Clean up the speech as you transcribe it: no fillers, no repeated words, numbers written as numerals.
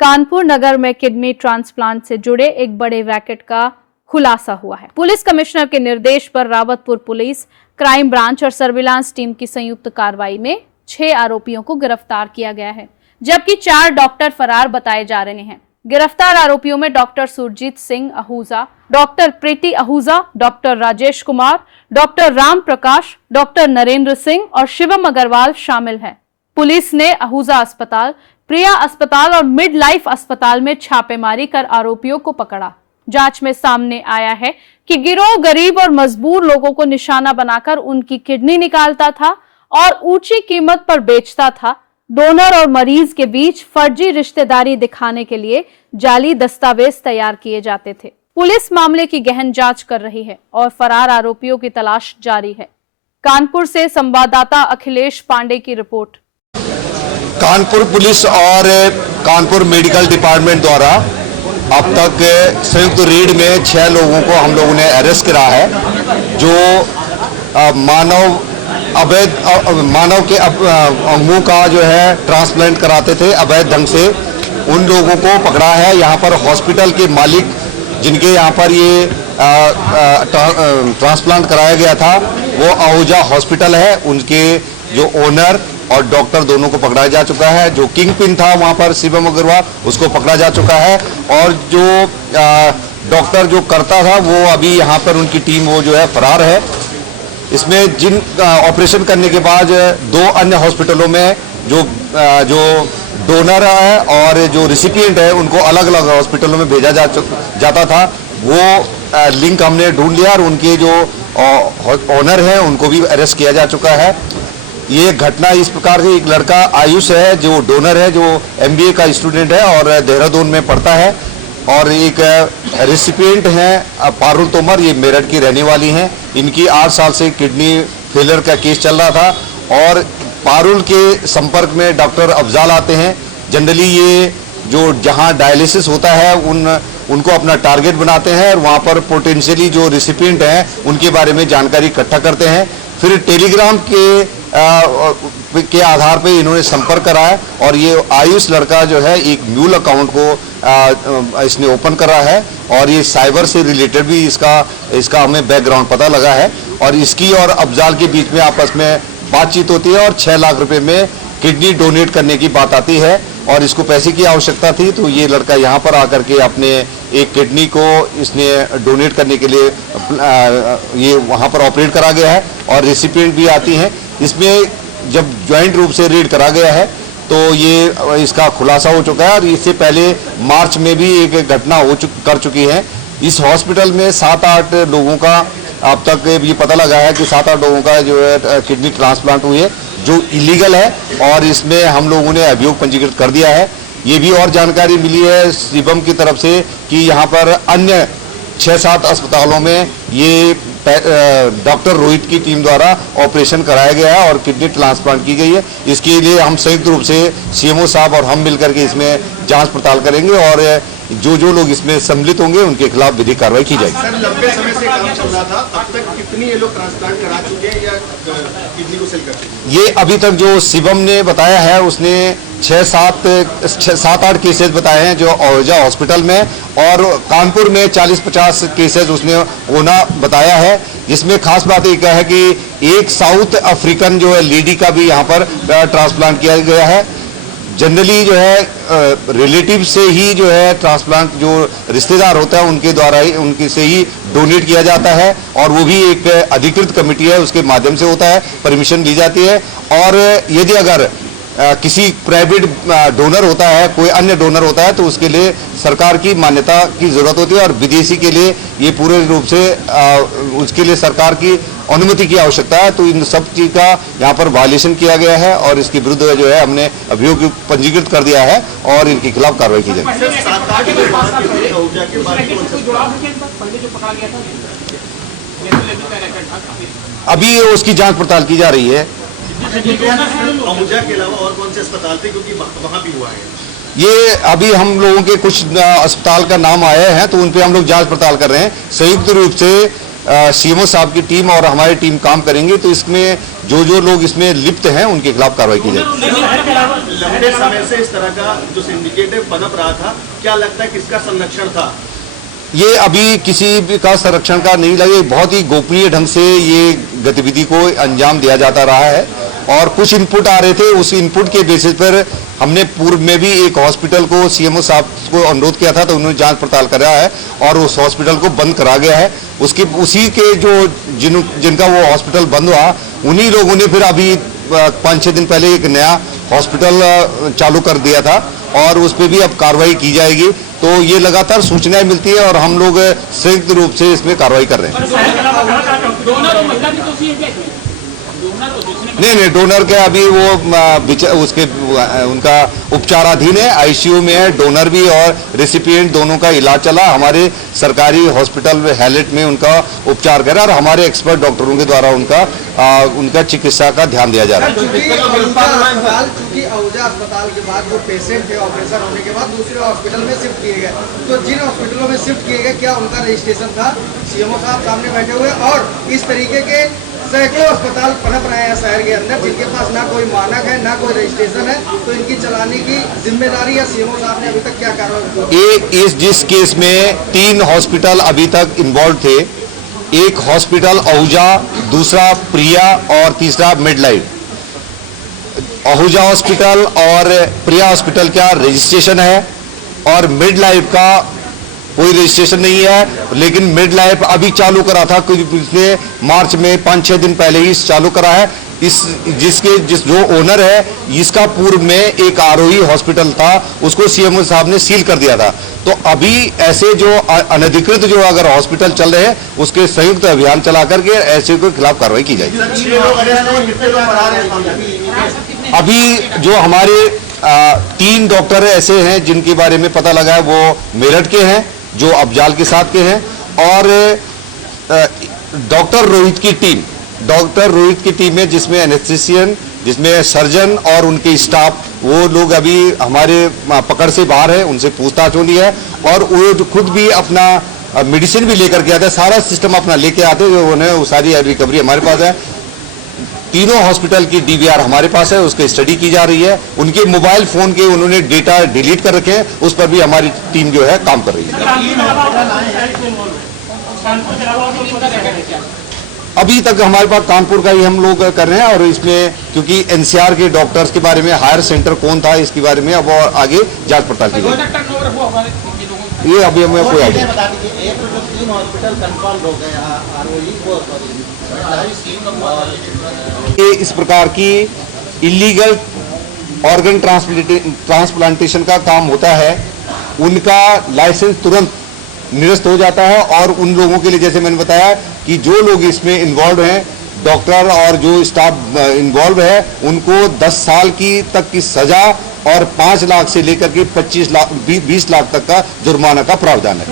कानपुर नगर में kidney transplant से जुड़े एक बड़े रैकेट का खुलासा हुआ है। पुलिस कमिश्नर के निर्देश पर रावतपुर पुलिस, क्राइम ब्रांच और सर्विलांस टीम की संयुक्त कार्रवाई में 6 आरोपियों को गिरफ्तार किया गया है, जबकि 4 डॉक्टर फरार बताए जा रहे हैं। गिरफ्तार आरोपियों में डॉक्टर सुरजीत सिंह आहूजा, डॉक्टर प्रीति Ahuja, doctor Rajesh Kumar, doctor Ram Prakash, doctor Narendra Singh और शिवम अग्रवाल शामिल हैं। पुलिस ने आहूजा अस्पताल, प्रिया अस्पताल और मिड लाइफ अस्पताल में छापेमारी कर आरोपियों को पकड़ा। जांच में सामने आया है कि गिरोह गरीब और मजबूर लोगों को निशाना बनाकर उनकी किडनी निकालता था और ऊंची कीमत पर बेचता था। डोनर और मरीज के बीच फर्जी रिश्तेदारी दिखाने के लिए जाली दस्तावेज तैयार किए जाते थे। पुलिस मामले की गहन जांच कर रही है और फरार आरोपियों की तलाश जारी है। कानपुर से संवाददाता अखिलेश पांडे की रिपोर्ट। कानपुर पुलिस और कानपुर मेडिकल डिपार्टमेंट द्वारा अब तक संयुक्त रेड में 6 लोगों को हम लोगों ने अरेस्ट करा है, जो मानव के अंगों का जो है ट्रांसप्लांट कराते थे अवैध ढंग से। उन लोगों को पकड़ा है। यहाँ पर हॉस्पिटल के मालिक जिनके यहाँ पर ये ट्रांसप्लांट कराया गया था वो आहूजा हॉस्पिटल है। उनके जो ओनर और डॉक्टर दोनों को पकड़ा जा चुका है। जो किंग पिन था वहाँ पर शिवम अग्रवाल, उसको पकड़ा जा चुका है। और जो डॉक्टर जो करता था वो अभी यहाँ पर उनकी टीम वो जो है फरार है। इसमें जिन ऑपरेशन करने के बाद 2 अन्य हॉस्पिटलों में जो डोनर है और जो रिसिपिएंट है उनको अलग अलग हॉस्पिटलों में भेजा जाता था, वो लिंक हमने ढूंढ लिया और उनके जो ओनर हैं उनको भी अरेस्ट किया जा चुका है। ये घटना इस प्रकार से, एक लड़का आयुष है जो डोनर है, जो MBA का स्टूडेंट है और देहरादून में पढ़ता है, और एक रेसिपिएंट हैं पारुल तोमर, ये मेरठ की रहने वाली हैं। इनकी 8 साल से किडनी फेलियर का केस चल रहा था और पारुल के संपर्क में डॉक्टर अफजाल आते हैं। जनरली ये जो जहां डायलिसिस होता है उनको अपना टारगेट बनाते हैं और वहां पर पोटेंशियली जो रेसिपिएंट हैं उनके बारे में जानकारी इकट्ठा करते हैं। फिर टेलीग्राम के आधार पे इन्होंने संपर्क करा है और ये आयुष लड़का जो है एक म्यूल अकाउंट को इसने ओपन करा है और ये साइबर से रिलेटेड भी इसका हमें बैकग्राउंड पता लगा है। और इसकी और अफजाल के बीच में आपस में बातचीत होती है और 6 लाख रुपए में किडनी डोनेट करने की बात आती है और इसको पैसे की आवश्यकता थी, तो ये लड़का यहाँ पर आकर के अपने एक किडनी को इसने डोनेट करने के लिए ये वहाँ पर ऑपरेट करा गया है और रेसिपिएंट भी आती हैं। इसमें जब ज्वाइंट रूप से रेड करा गया है तो ये इसका खुलासा हो चुका है और इससे पहले मार्च में भी एक घटना कर चुकी है। इस हॉस्पिटल में 7-8 लोगों का अब तक ये पता लगा है कि 7-8 लोगों का जो है किडनी ट्रांसप्लांट हुई है, जो इलीगल है, और इसमें हम लोगों ने अभियोग पंजीकृत कर दिया है। ये भी और जानकारी मिली है शिवम की तरफ से कि यहाँ पर अन्य 6-7 अस्पतालों में ये डॉक्टर रोहित की टीम द्वारा ऑपरेशन कराया गया है और किडनी ट्रांसप्लांट की गई है। इसके लिए हम संयुक्त रूप से CMO साहब और हम मिलकर के इसमें जांच पड़ताल करेंगे और जो लोग इसमें सम्मिलित होंगे उनके खिलाफ विधिक कार्रवाई की जाएगी। सर, लंबे समय से काम चल रहा था, अब तक कितनी ये लोग ट्रांसप्लांट करा चुके हैं या किडनी को सेल कर चुके हैं? ये अभी तक जो शिवम ने बताया है उसने 7-8 केसेस बताए हैं जो आहूजा हॉस्पिटल में, और कानपुर में 40-50 केसेस उसने होना बताया है। जिसमें खास बात एक है कि एक साउथ अफ्रीकन जो है लेडी का भी यहाँ पर ट्रांसप्लांट किया गया है। जनरली जो है रिलेटिव से ही जो है ट्रांसप्लांट जो रिश्तेदार होता है उनके द्वारा ही उनके से ही डोनेट किया जाता है और वो भी एक अधिकृत कमेटी है उसके माध्यम से होता है, परमिशन ली जाती है। और यदि अगर किसी प्राइवेट डोनर होता है, कोई अन्य डोनर होता है, तो उसके लिए सरकार की मान्यता की जरूरत होती है और विदेशी के लिए ये पूरे रूप से उसके लिए सरकार की अनुमति की आवश्यकता है। तो इन सब चीज का यहाँ पर वायलेशन किया गया है और इसके विरुद्ध जो है हमने अभियोग पंजीकृत कर दिया है और इनके खिलाफ कार्रवाई की जाएगी। अभी उसकी जांच पड़ताल की जा रही है। आहूजा के अलावा और कौन से अस्पताल थे, क्योंकि वहाँ भी हुआ है? ये अभी हम लोगों के कुछ अस्पताल का नाम आए हैं तो उन पे हम लोग जांच पड़ताल कर रहे हैं। संयुक्त रूप से CMO साहब की टीम और हमारी टीम काम करेंगे। तो इसमें जो जो लोग इसमें लिप्त हैं उनके खिलाफ कार्रवाई की जाएगी। लंबे समय से इस तरह का जो सिंडिकेट है पनप रहा था, क्या लगता है किसका संरक्षण था? ये अभी किसी भी का संरक्षण का नहीं लगे, बहुत ही गोपनीय ढंग से ये गतिविधि को अंजाम दिया जाता रहा है और कुछ इनपुट आ रहे थे, उस इनपुट के बेसिस पर हमने पूर्व में भी एक हॉस्पिटल को सीएमओ साहब को अनुरोध किया था, तो उन्होंने जांच पड़ताल करा है और उस हॉस्पिटल को बंद करा गया है। उसी के जो जिनका वो हॉस्पिटल बंद हुआ, उन्हीं लोगों ने फिर अभी 5-6 दिन पहले एक नया हॉस्पिटल चालू कर दिया था और उस पर भी अब कार्रवाई की जाएगी। तो ये लगातार सूचनाएं मिलती है और हम लोग संयुक्त रूप से इसमें कार्रवाई कर रहे हैं। नहीं, डोनर के अभी वो उसके उनका उपचाराधीन है, आईसीयू में है, डोनर भी और रेसिपिएंट दोनों का इलाज चला। हमारे सरकारी हॉस्पिटल हैलेट में उनका उपचार करा और हमारे एक्सपर्ट डॉक्टरों के द्वारा उनका चिकित्सा का ध्यान दिया जा रहा है। चूंकि आहूजा अस्पताल के बाद जो पेशेंट थे ऑपरेशन होने के बाद दूसरे हॉस्पिटल में शिफ्ट किए गए, तो जिन हॉस्पिटलों में शिफ्ट किए गए क्या उनका रजिस्ट्रेशन था? सीएमओ साहब सामने बैठे हुए और इस तरीके के सैकड़ों अस्पताल पनप रहे हैं शहर के अंदर जिनके पास ना कोई मानक है ना कोई रजिस्ट्रेशन है, तो इनकी चलाने की जिम्मेदारी या सीएमओ साहब ने अभी तक क्या कार्रवाई? जिस केस में 3 हॉस्पिटल अभी तक इन्वॉल्व थे, एक हॉस्पिटल आहूजा, दूसरा प्रिया और तीसरा मिडलाइफ। आहूजा हॉस्पिटल और प्रिया हॉस्पिटल का रजिस्ट्रेशन है और मिडलाइफ का कोई रजिस्ट्रेशन नहीं है, लेकिन मिडलाइफ अभी चालू करा था, पिछले मार्च में 5-6 दिन पहले ही चालू करा है। जो ओनर है, इसका पूर्व में एक आरोही हॉस्पिटल था, उसको सीएमओ साहब ने सील कर दिया था। तो अभी ऐसे जो अनधिकृत जो अगर हॉस्पिटल चल रहे हैं, उसके संयुक्त अभियान चला करके ऐसे के खिलाफ कार्रवाई की जाएगी। अभी जो हमारे 3 डॉक्टर ऐसे हैं जिनके बारे में पता लगा है, वो मेरठ के हैं, जो अफजाल के साथ के हैं, और डॉक्टर रोहित की टीम है जिसमें एनेस्थीसियन, जिसमें सर्जन और उनके स्टाफ, वो लोग अभी हमारे पकड़ से बाहर है, उनसे पूछताछ होनी है और वो खुद भी अपना मेडिसिन भी लेकर के आते हैं, सारा सिस्टम अपना लेके आते हैं, उन्हें सारी रिकवरी हमारे पास है। तीनों हॉस्पिटल की डीवीआर हमारे पास है, उसकी स्टडी की जा रही है। उनके मोबाइल फोन के उन्होंने डेटा डिलीट कर रखे हैं, उस पर भी हमारी टीम जो है काम कर रही है। अभी तक हमारे पास कानपुर का ही हम लोग कर रहे हैं और इसमें क्योंकि एनसीआर के डॉक्टर्स के बारे में हायर सेंटर कौन था इसके बारे में अब और आगे जांच पड़ताल की जाएगी। ये अभी हमें कोई आइडिया इस प्रकार की इलीगल ऑर्गन ट्रांसप्लांटेशन का काम होता है, उनका लाइसेंस तुरंत निरस्त हो जाता है और उन लोगों के लिए, जैसे मैंने बताया कि जो लोग इसमें इन्वॉल्व हैं, डॉक्टर और जो स्टाफ इन्वॉल्व है, उनको 10 साल की तक की सजा और 5 लाख से लेकर के 20 लाख तक का जुर्माना का प्रावधान है।